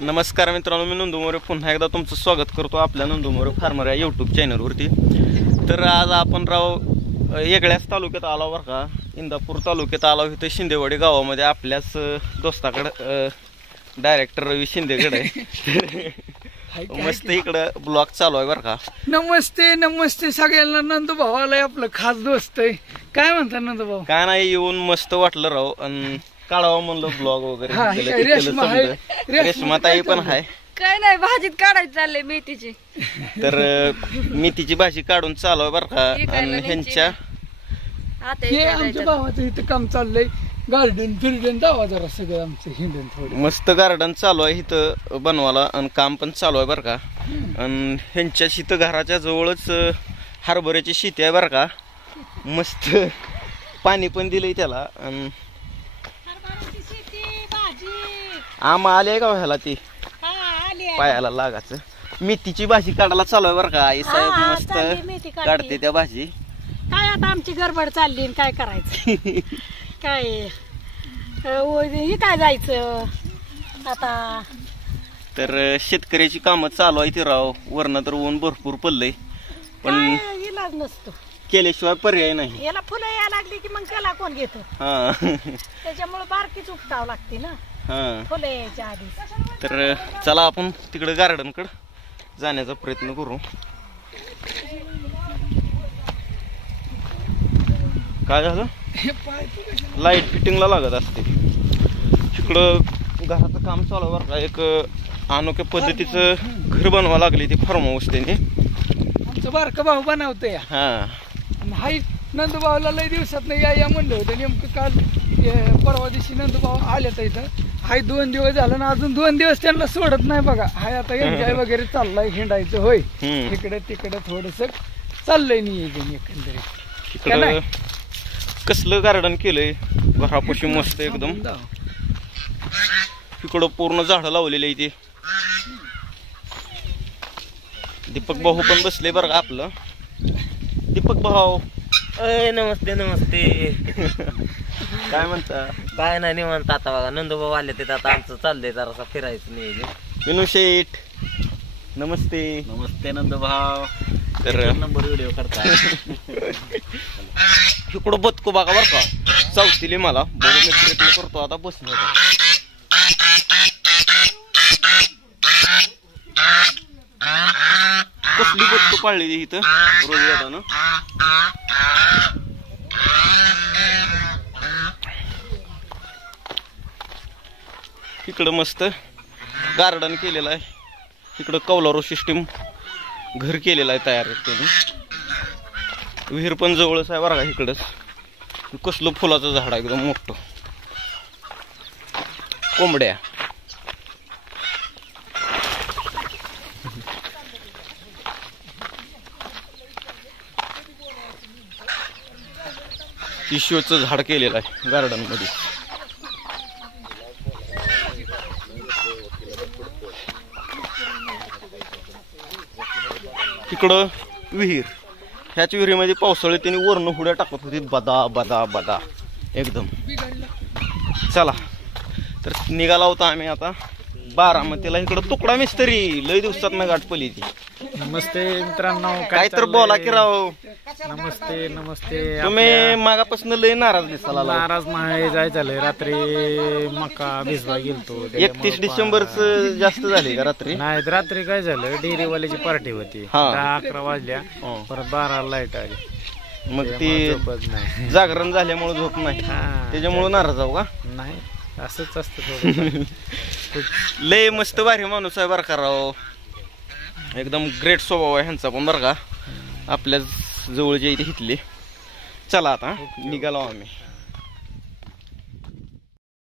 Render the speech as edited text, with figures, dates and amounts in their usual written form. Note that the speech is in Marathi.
नमस्कार मित्रांनो, मी नंदू मोरे पुन्हा एकदा तुमचं स्वागत करतो आपल्या नंदू मोरे फार्मर या यूट्यूब चॅनलवरती। तर आज आपण वेगळ्याच तालुक्यात आलो बरं का, इंदापूर तालुक्यात आलो। इथं शिंदेवाडी गावामध्ये आपल्याच दोस्ताकडे डायरेक्टर रवी शिंदेकडे मस्त इकडं ब्लॉग चालू आहे बरं का। नमस्ते नमस्ते सगळ्यांना। नंदू भाऊ आलाय, आपलं खास दोस्त आहे। काय म्हणता नंदू भाऊ? काय नाही, येऊन मस्त वाटलं राव आणि काढावं म्हणलं ब्लॉग वगैरे। रेशमाताई पण आहे। काय नाही, भाजीत काढायचं चाललंय मेथीची। तर मेथीची भाजी काढून चालू आहे बरं का। आणि ह्यांच्या आमच्या भावाचं इथं काम चाललंय, गार्डन फिर्डन दावा जरा सगळं आमचं हिंडन थोडं मस्त गार्डन चालू आहे इथं बनवायला आणि काम पण चालू आहे बरं का। आणि ह्यांच्या इथं घराच्या जवळच हरभऱ्याची शेती आहे बरं का। मस्त पाणी पण दिलंय त्याला। आणि आम आले का ह्याला ती पायाला लागायचं। मेथीची भाजी काढायला चालू आहे बरं का। आई साहेब मस्त काढते त्या भाजी। काय आता आमची गडबड चालली, काय करायचं काय हे काय जायचं आता। तर शेतकऱ्याची कामं चालू आहे ती राव। वरनं तर ऊन भरपूर पडलंय, पण इलाज नसतो, केल्याशिवाय पर्याय नाही। याला फुलं यायला लागली की मग त्याला कोण घेतो? त्याच्यामुळे बारकीच उपटावं लागते ना फुलं यायच्या आधी। तर चला आपण तिकडे गार्डन कडे जाण्याचा प्रयत्न करू। काय झालं? लाईट फिटिंगला लागत असते इकडं। घराचं काम चालू बरं का। एक अनोख्या पद्धतीचं घर बनवा लागले ते फार्म हाऊस त्यांनी। आमचं बारका भाऊ बनवतोय। हाय नंदू भाऊला लय दिवसात नाही या म्हणलं होतं। नेमकं काल परवा दिवशी नंदू भाऊ आल्यात इथं। हाय 2 दिवस झालं ना, अजून 2 दिवस त्यांना सोडत नाही बघा। हाय आता एन्जॉय वगैरे चाललाय, हिंडायचं होय इकडे तिकडे थोडस चाललंय नियोजन एकंदरीत। इकडं कसलं गार्डन केलंय घरापाशी मस्त एकदम। इकडं पूर्ण झाडं लावलेली आहे ते। दीपक भाऊ पण बसले बरं का आपलं। दीपक भाऊ नमस्ते नमस्ते। काय म्हणता? काय नाही निवांत आता बघा, नंदूभाऊ आले ते आता आमचं चाललंय जरासा फिरायचं नियोजन। विनू शेठ नमस्ते। नमस्ते नंदूभाऊ। तर नंबर व्हिडिओ करता इकडं बदको बघा बरं का, चावतील मला बघून मी प्रयत्न करतो आता बसण्याचा। कसली बदको पाळली इथं रोज येताना। इकडं मस्त गार्डन केलेलं आहे। इकडं कौलारू सिस्टीम घर केलेलं आहे तयार त्यांनी। विहीर पण जवळच आहे बरं का इकडंच। कसलं फुलाचं झाड आहे एकदम मोठं। कोंबड्या शोचं झाड केलेलं आहे गार्डन मध्ये। इकडं विहीर, ह्याच विहिरीमध्ये पावसाळ्यात त्यांनी वरण हुड्या टाकत होती बदा बदा बदा एकदम। चला तर निघाला होता आम्ही आता बारामतीला। इकडं तुकडा मिस्त्री लय दिवसात ना गाठ पडली ती। नमस्ते मित्रांनो, काय तर बोला की राव। नमस्ते नमस्ते। तुम्ही मागापासून लय नाराज दिसाला। नाराज नाही, जाय झालंय रात्री मका भिजवा गेलतो। 31 डिसेंबरच जास्त झाले का रात्री? नाही, रात्री काय झालं, डेअरीवाल्याची पार्टी होती। 10-11 वाजल्या, परत 12 लाईट आली। मग ती जागरण झाल्यामुळे झोप नाही, त्याच्यामुळे नाराज आहो का? नाही, असंच असतं थोडं। लय मस्त भारी माणूस आहे बरं का राव। एकदम ग्रेट स्वभाव आहे ह्यांचा पण बरं का। आपल्या जवळच्या इथे घेतली। चला आता निघालो आम्ही।